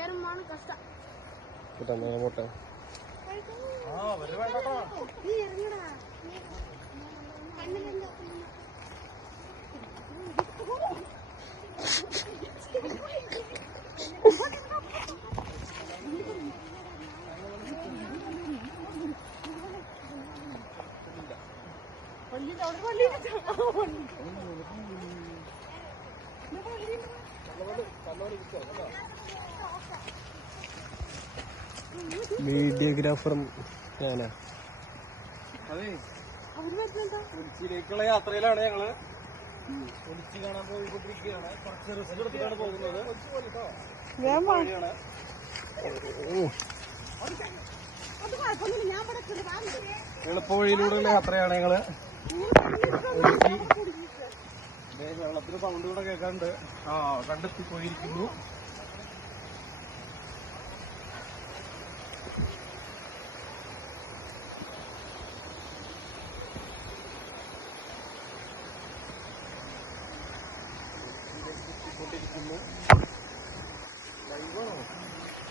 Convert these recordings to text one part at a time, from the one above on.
ഏറുമാണ് കഷ്ടം കേട്ടോ നേരെ പോട്ടെ. നീ ഇറങ്ങടാ. കണ്ണിലെന്താ വീഡിയോഗ്രാഫറും ഞാനാ അതെ അവർ ഞാനാ. കൊച്ചിയിലേക്കുള്ള യാത്രയിലാണ് ഞങ്ങൾ. കൊച്ചി കാണാൻ പോയിക്കൊണ്ടിരിക്കുകയാണ്. കുറച്ച് റിസ്ക് എടുത്തിട്ടാണ് പോകുന്നത്. എളുപ്പ വഴിയിലൂടെയുള്ള യാത്രയാണ് ഞങ്ങൾ. വെള്ളത്തിന് സൗണ്ട് കൂടെ കേൾക്കാണ്ട് ആ കണ്ടെത്തി പോയിരിക്കുന്നു.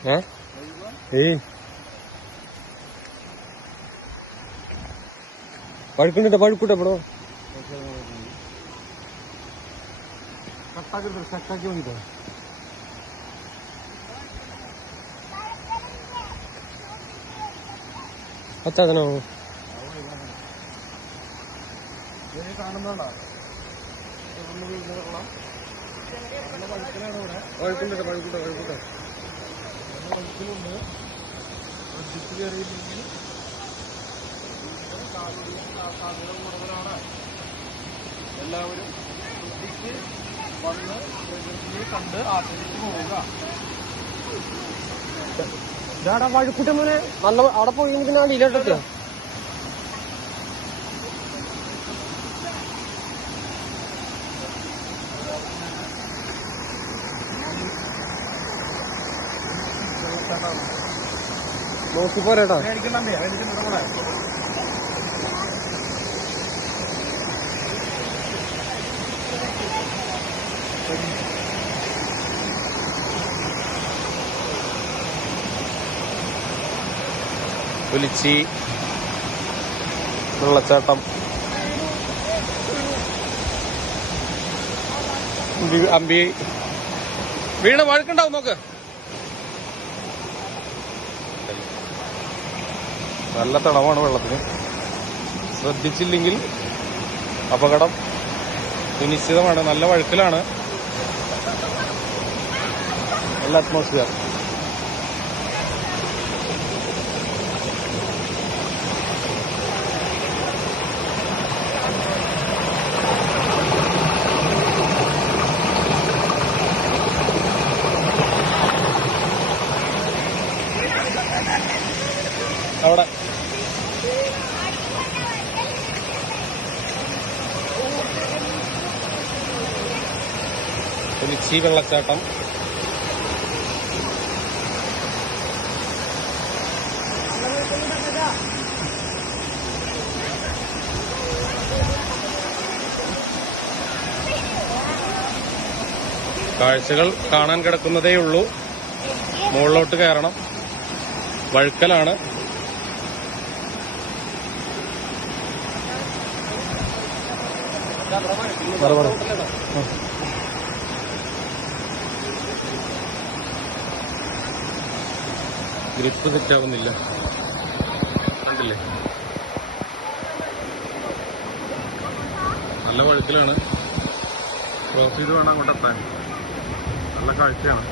ഏ? ഏയ്. പഴുക്കുണ്ടിട്ട പഴുക്കൂട്ടെ ബ്രോ. കട്ടാക്കി കട്ടാക്കി നോക്കിട്ടോ പച്ചാതനോ കാണുന്നതാണോ? പഴുക്കുണ്ടിട്ട പഴുക്കൂട്ടെ പഴുക്കൂട്ടെ വഴുക്കലുണ്ട് ശ്രദ്ധിച്ച് കയറിയില്ലെങ്കിൽ സാധ്യത കൂടുതലാണ് എല്ലാവരും ശ്രദ്ധിച്ച് വന്ന് പ്രകൃതിയെ കണ്ട് ആസ്വദിച്ച് പോവുക. ഇതാടാ വഴുക്കൂട്ടം മോനെ. നല്ല അവിടെ പോയി ഇതിനാണ് അടിയിലോട്ടെത്തിയോ നോക്കി പോരേട്ടാ. പുലിച്ചി വെള്ളച്ചാട്ടം. അമ്പി. വീണ് വഴക്കുണ്ടാവും നോക്ക്. നല്ല തടവാണ് വെള്ളത്തിന്. ശ്രദ്ധിച്ചില്ലെങ്കിൽ അപകടം സുനിശ്ചിതമാണ് നല്ല വഴുക്കലാണ്. നല്ല അറ്റ്മോസ്ഫിയർ അവിടെ ഒലിച്ചി വെള്ളച്ചാട്ടം. കാഴ്ചകൾ കാണാൻ കിടക്കുന്നതേ ഉള്ളൂ. മുകളിലോട്ട് കയറണം. വഴുക്കലാണ്. പറ ഗ്രിപ്പ് സെറ്റാവുന്നില്ല കണ്ടില്ലേ? നല്ല വഴുക്കിലാണ്. ക്രോസ് ചെയ്ത് വേണം അങ്ങോട്ട് എത്താൻ. നല്ല കാഴ്ചയാണ്.